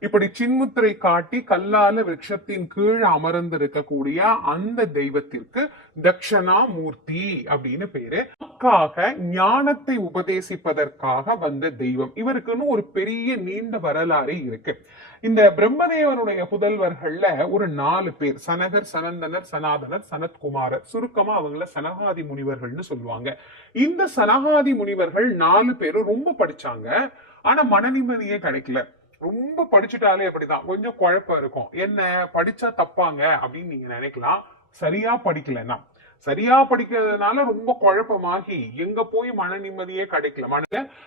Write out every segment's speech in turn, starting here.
இப்படி சின்முத்திரை காட்டி கல்லால விருட்சத்தின் கீழ் அமர்ந்திருக்கக்கூடிய அந்த தெய்வத்திற்கு தக்ஷணாமூர்த்தி அப்படின்னு பேரு. நமக்காக ஞானத்தை உபதேசிப்பதற்காக வந்த தெய்வம். இவருக்குன்னு ஒரு பெரிய நீண்ட வரலாறு இருக்கு. இந்த பிரம்மதேவனுடைய புதல்வர்கள்ல ஒரு நாலு பேர் சனகர் சனந்தனர் சனாதனர் சனத்குமாரர். சுருக்கமா அவங்கள சனகாதி முனிவர்கள்னு சொல்லுவாங்க. இந்த சனகாதி முனிவர்கள் நாலு பேரும் ரொம்ப படிச்சாங்க. ஆனா மன நிம்மதியே கிடைக்கல. ரொம்ப படிச்சுட்டாலே அப்படிதான். கொஞ்சம் குழப்பம் இருக்கும். என்ன? படிச்சா தப்பாங்க அப்படின்னு நீங்க நினைக்கலாம். சரியா படிக்கலன்னா. சரியா படிக்கிறதுனால ரொம்ப குழப்பமாகி எங்க போய் மன நிம்மதியே கிடைக்கல. மன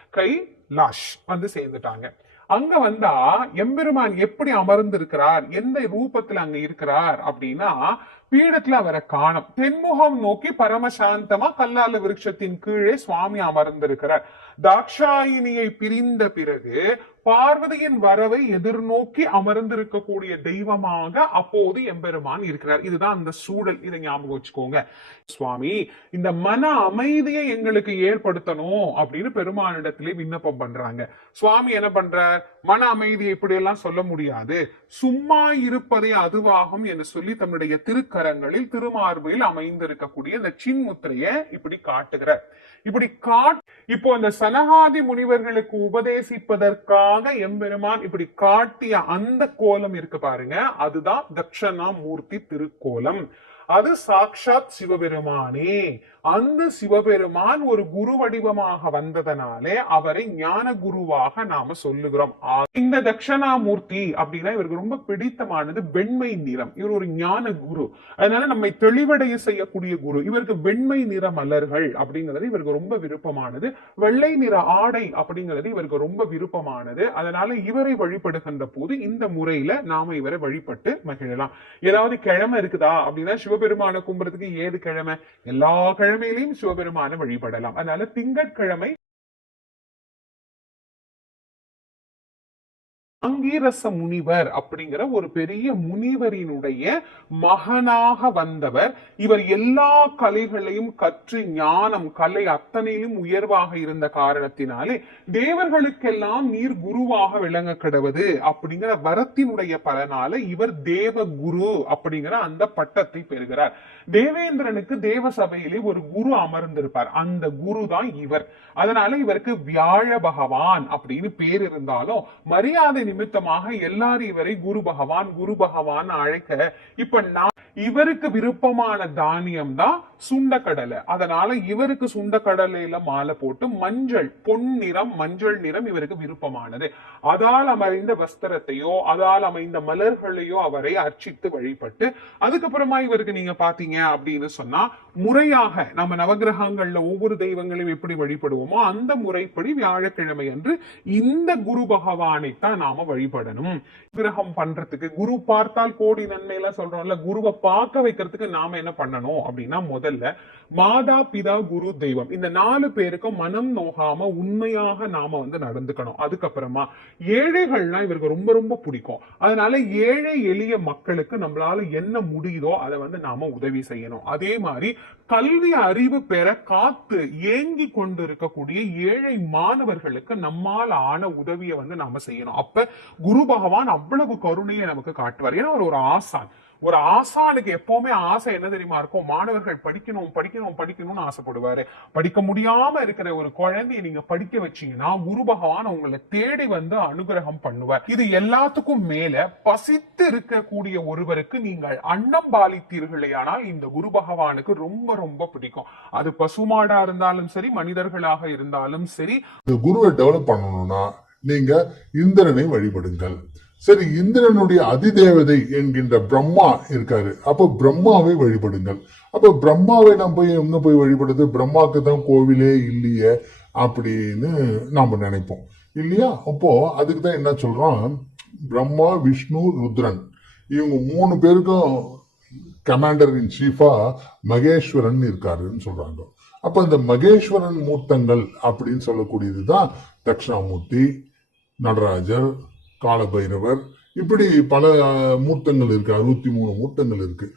கை லாஷ் வந்து சேர்ந்துட்டாங்க. அங்க வந்தா எம்பெருமான் எப்படி அமர்ந்திருக்கிறார்? எந்த ரூபத்துல அங்க இருக்கிறார்? அப்படின்னா பீடத்துல அவரை காணும். தென்முகம் நோக்கி பரமசாந்தமா கல்லால விருட்சத்தின் கீழே சுவாமி அமர்ந்திருக்கிறார். தாக்ஷாயினியை பிரிந்த பிறகு பார்வதியின் வரவை எதிர்நோக்கி அமர்ந்திருக்கக்கூடிய தெய்வமாக அப்போது எம்பெருமான் இருக்கிறார். இதுதான் அந்த சூழல். இதை ஞாபகம் வச்சுக்கோங்க. சுவாமி இந்த மன அமைதியை எங்களுக்கு ஏற்படுத்தணும் அப்படின்னு பெருமானிடத்திலே விண்ணப்பம் பண்றாங்க. சுவாமி என்ன பண்றார்? மன அமைதி இப்படியெல்லாம் சொல்ல முடியாது. சும்மா இருப்பதே அதுவாகும் என்று சொல்லி தன்னுடைய திருக்கரங்களில் திருமார்பையில் அமைந்திருக்கக்கூடிய இந்த சின்முத்திரைய இப்படி காட்டுகிறார். இப்படி காட் இப்போ அந்த சனகாதி முனிவர்களுக்கு உபதேசிப்பதற்காக எம்பெருமான் இப்படி காட்டிய அந்த கோலம் இருக்கு பாருங்க. அதுதான் தட்சணாமூர்த்தி திருக்கோலம். அது சாக்ஷாத் சிவபெருமானே. அந்த சிவபெருமான் ஒரு குரு வடிவமாக வந்ததனாலே அவரை ஞான குருவாக நாம சொல்லுகிறோம். இந்த தட்சணாமூர்த்தி அப்படின்னா இவருக்கு ரொம்ப பிடித்தமானது வெண்மை நிறம். இவர் ஒரு ஞான குரு. அதனால நம்மை தெளிவடைய செய்யக்கூடிய குரு. இவருக்கு வெண்மை நிற மலர்கள் அப்படிங்கிறது இவருக்கு ரொம்ப விருப்பமானது. வெள்ளை நிற ஆடை அப்படிங்கிறது இவருக்கு ரொம்ப விருப்பமானது. அதனால இவரை வழிபடுகின்ற போது இந்த முறையில நாம இவரை வழிபட்டு மகிழலாம். ஏதாவது கிழமை இருக்குதா அப்படின்னா சிவபெருமான கும்புறதுக்கு ஏது கிழமை? எல்லா கிழமையிலையும் சிவபெருமான வழிபடலாம். அதனால திங்கட்கிழமை அங்கீரச முனிவர் அப்படிங்கிற ஒரு பெரிய முனிவரினுடைய மகனாக வந்தவர். இவர் எல்லா கலைகளையும் கற்று ஞானம் கலை அத்தனையிலும் உயர்வாக இருந்த காரணத்தினாலே தேவர்களுக்கெல்லாம் நீர் குருவாக விளங்க கிடவது அப்படிங்கிற வரத்தினுடைய பலனால இவர் தேவ குரு அப்படிங்கிற அந்த பட்டத்தை பெறுகிறார். தேவேந்திரனுக்கு தேவ சபையிலே ஒரு குரு அமர்ந்திருப்பார். அந்த குரு தான் இவர். அதனால இவருக்கு வியாழ பகவான் அப்படின்னு பேர் இருந்தாலும் மரியாதை நிமித்தமாக எல்லாரும் இவரை குரு பகவான் குரு பகவான் அழைக்க இப்ப நான் இவருக்கு விருப்பமான தானியம் தான் சுண்டக்கடலை. அதனால இவருக்கு சுண்டக்கடலையில மாலை போட்டு மஞ்சள் பொன் நிறம் மஞ்சள் நிறம் இவருக்கு விருப்பமானது. அதால் அமைந்த வஸ்திரத்தையோ அதால் அமைந்த மலர்களையோ அவரை அர்ச்சித்து வழிபட்டு அதுக்கப்புறமா இவருக்கு நீங்க பாத்தீங்க அப்படின்னு சொன்னா முறையாக நம்ம நவகிரகங்கள்ல ஒவ்வொரு தெய்வங்களையும் எப்படி வழிபடுவோமோ அந்த முறைப்படி வியாழக்கிழமை அன்று இந்த குரு பகவானை தான் நாம வழிபடணும். கிரகம் பண்றதுக்கு குரு பார்த்தால் கோடி நன்மை எல்லாம் சொல்றோம்ல குருவை பார்க்க வைக்கிறதுக்கு நாம என்ன பண்ணணும் அப்படின்னா முதல் முதல்ல மாதா பிதா குரு தெய்வம். இந்த நாலு பேருக்கும் மனம் நோகாம உண்மையாக நாம வந்து நடந்துக்கணும். அதுக்கப்புறமா ஏழைகள்னா இவருக்கு ரொம்ப ரொம்ப பிடிக்கும். அதனால ஏழை எளிய மக்களுக்கு நம்மளால என்ன முடியுதோ அதை வந்து நாம உதவி செய்யணும். அதே மாதிரி கல்வி அறிவு பெற காத்து ஏங்கி கொண்டு இருக்கக்கூடிய ஏழை மாணவர்களுக்கு நம்மால் ஆன உதவியை வந்து நாம செய்யணும். அப்ப குரு பகவான் அவ்வளவு கருணையை நமக்கு காட்டுவார். ஏன்னா அவர் ஒரு ஆசான். ஒரு ஆசானுக்கு எப்பவுமே ஆசை என்ன தெரியுமா இருக்கும் மாணவர்கள் படிக்கணும் படிக்கணும் படிக்கணும்னு ஆசைப்படுவாரு. படிக்க முடியாம இருக்கிற ஒரு குழந்தைய நீங்க படிக்க வச்சீங்கன்னா குரு பகவான் உங்களை தேடி வந்து அனுகிரகம் பண்ணுவார். இது எல்லாத்துக்கும் மேல பசித்து இருக்கக்கூடிய ஒருவருக்கு நீங்கள் அன்னம் பாலித்தீர்களே ஆனால் இந்த குரு பகவானுக்கு ரொம்ப ரொம்ப பிடிக்கும். அது பசுமாடா இருந்தாலும் சரி மனிதர்களாக இருந்தாலும் சரி. குருவை டெவலப் பண்ணணும்னா நீங்க இந்திரனை வழிபடுங்கள். சரி இந்திரனுடைய அதிதேவதை என்கின்ற பிரம்மா இருக்காரு. அப்போ பிரம்மாவை வழிபடுங்கள். அப்போ பிரம்மாவை நம்ம போய் எங்க போய் வழிபடுறது? பிரம்மாக்கு தான் கோவிலே இல்லையே அப்படின்னு நாம நினைப்போம். இல்லையா? அப்போ அதுக்கு தான் என்ன சொல்றோம் பிரம்மா விஷ்ணு ருத்ரன். இவங்க மூணு பேருக்கும் கமாண்டர் இன் சீஃபா மகேஸ்வரன் இருக்காருன்னு சொல்றாங்க. அப்ப இந்த மகேஸ்வரன் மூர்த்தங்கள் அப்படின்னு சொல்லக்கூடியது தான் தட்சிணாமூர்த்தி நடராஜர் காலபைரவர். இப்படி பல மூர்த்தங்கள் இருக்கு. அறுபத்தி மூணு மூர்த்தங்கள் இருக்கு.